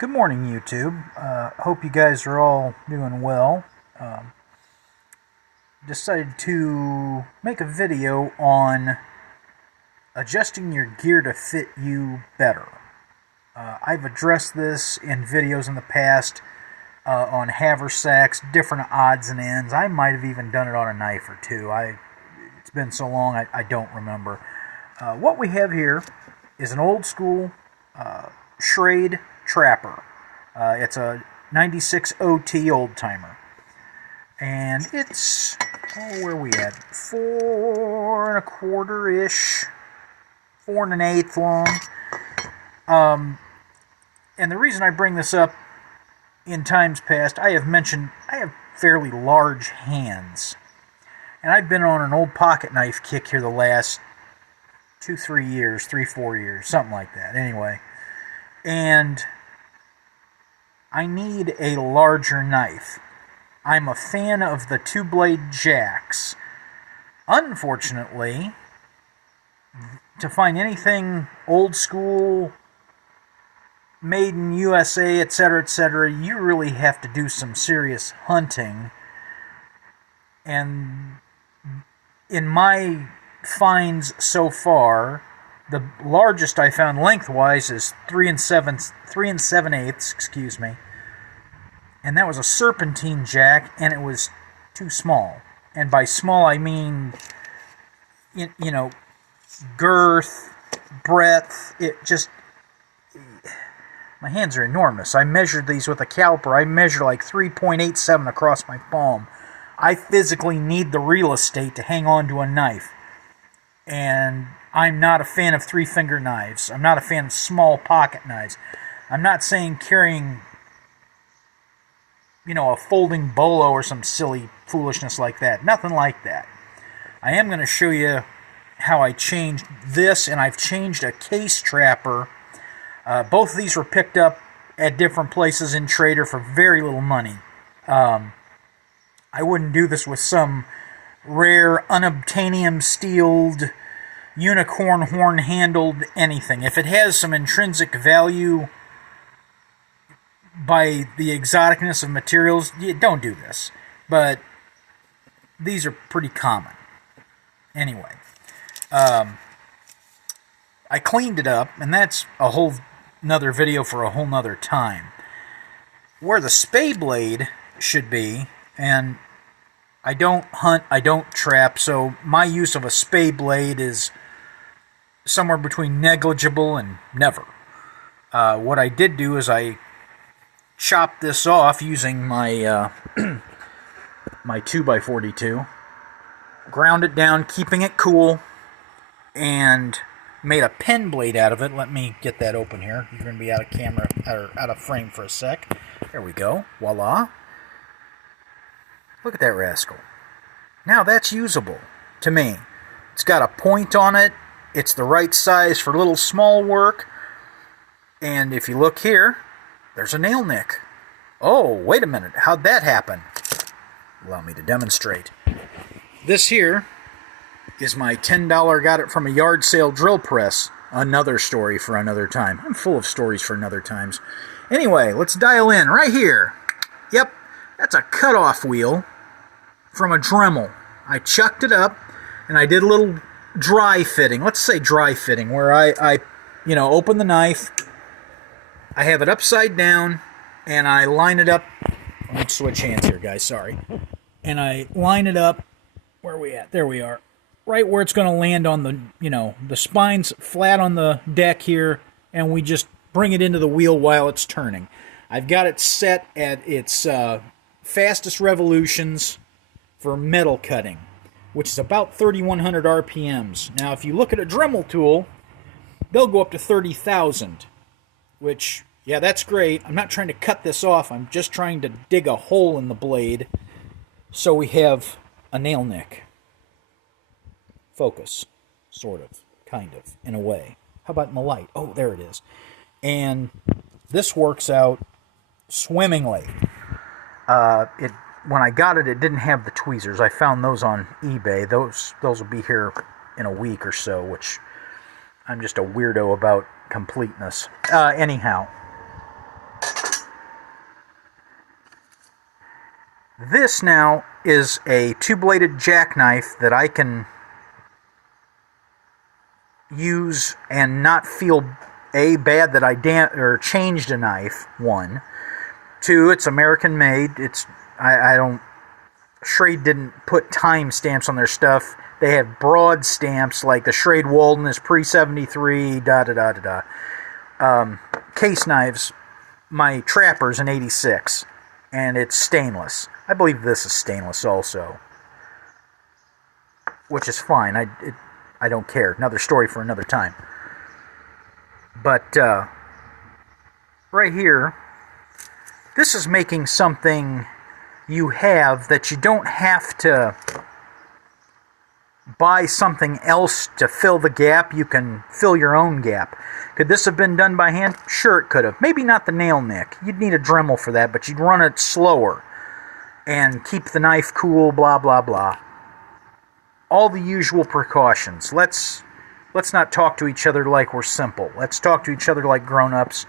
Good morning, YouTube. Hope you guys are all doing well. Decided to make a video on adjusting your gear to fit you better. I've addressed this in videos in the past on haversacks, different odds and ends. I might have even done it on a knife or two. It's been so long I don't remember. What we have here is an old school Schrade Trapper. It's a 96 OT old timer. And it's, where are we at? 4 1/4-ish, 4 1/8 long. And the reason I bring this up, in times past, I have mentioned I have fairly large hands. And I've been on an old pocket knife kick here the last 2-3 years, 3-4 years, something like that. Anyway, and I need a larger knife. I'm a fan of the 2-blade jacks. Unfortunately, to find anything old school, made in USA, etc., you really have to do some serious hunting. And in my finds so far, the largest I found lengthwise is 3 7/8, excuse me. And that was a serpentine jack, and it was too small. And by small, I mean, girth, breadth. My hands are enormous. I measured these with a caliper. I measured like 3.87 across my palm. I physically need the real estate to hang on to a knife. And I'm not a fan of 3-finger knives. I'm not a fan of small pocket knives. I'm not saying carrying a folding bolo or some silly foolishness like that. Nothing like that. I am going to show you how I changed this, and I've changed a case trapper. Both of these were picked up at different places in Trader for very little money. I wouldn't do this with some rare unobtainium steeled, unicorn horn handled anything. If it has some intrinsic value by the exoticness of materials, don't do this. But these are pretty common. Anyway, I cleaned it up, and that's a whole nother video for a whole nother time. Where the spay blade should be, and I don't hunt, I don't trap, so my use of a spay blade is somewhere between negligible and never. What I did do is I chopped this off using my my 2x42, ground it down, keeping it cool, and made a pen blade out of it. Let me get that open here. You're going to be out of camera, or out of frame for a sec. There we go. Voila. Look at that rascal. Now that's usable to me. It's got a point on it. It's the right size for little small work. And if you look here, there's a nail nick. Oh, wait a minute. How'd that happen? Allow me to demonstrate. This here is my $10 got it from a yard sale drill press. Another story for another time. I'm full of stories for another times. Anyway, let's dial in right here. Yep, that's a cutoff wheel from a Dremel. I chucked it up, and I did a little dry fitting. Let's say dry fitting, where I open the knife. I have it upside down, and I line it up. Let's switch hands here, guys. Sorry. And I line it up. Where are we at? There we are. Right where it's going to land on the, the spine's flat on the deck here, and we just bring it into the wheel while it's turning. I've got it set at its fastest revolutions for metal cutting, which is about 3,100 RPMs. Now, if you look at a Dremel tool, they'll go up to 30,000. Which, yeah, that's great. I'm not trying to cut this off. I'm just trying to dig a hole in the blade so we have a nail nick. Focus. Sort of. Kind of. In a way. How about in the light? Oh, there it is. And this works out swimmingly. When I got it, it didn't have the tweezers. I found those on eBay. Those will be here in a week or so, which I'm just a weirdo about completeness. Anyhow, This now is a two-bladed jackknife that I can use and not feel bad that I changed a knife. One, two, it's American made. I don't. Schrade didn't put time stamps on their stuff. They have broad stamps like the Schrade Walden is pre-73. Case knives. My Trapper's an 86, and it's stainless. I believe this is stainless also, which is fine. I don't care. Another story for another time. But right here, this is making something you have that you don't have to buy something else to fill the gap. You can fill your own gap. Could this have been done by hand? Sure, it could have. Maybe not the nail nick. You'd need a Dremel for that, but you'd run it slower and keep the knife cool, blah, blah, blah. All the usual precautions. Let's not talk to each other like we're simple. Let's talk to each other like grown-ups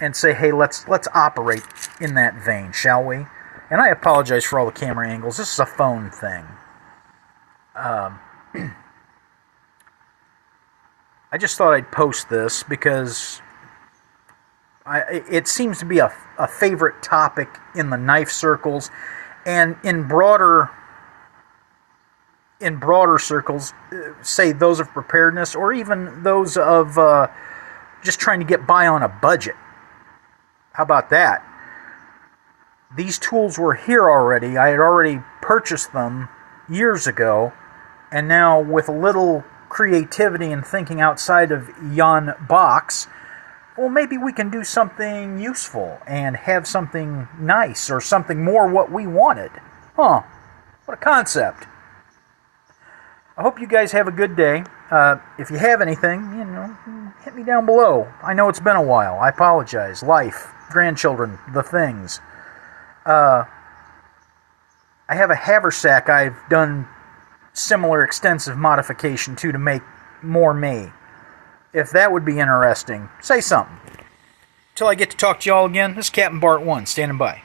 and say, hey, let's operate in that vein, shall we? And I apologize for all the camera angles. This is a phone thing. I just thought I'd post this because it seems to be a favorite topic in the knife circles, and in broader circles, say those of preparedness, or even those of just trying to get by on a budget. How about that? These tools were here already. I had already purchased them years ago, and now with a little creativity and thinking outside of yon box, well, maybe we can do something useful and have something nice or something more what we wanted. Huh. What a concept. I hope you guys have a good day. If you have anything, hit me down below. I know it's been a while. I apologize. Life, grandchildren, the things. I have a haversack I've done similar extensive modification to make more me. If that would be interesting, say something. Till I get to talk to y'all again, this is Captain Bart 1, standing by.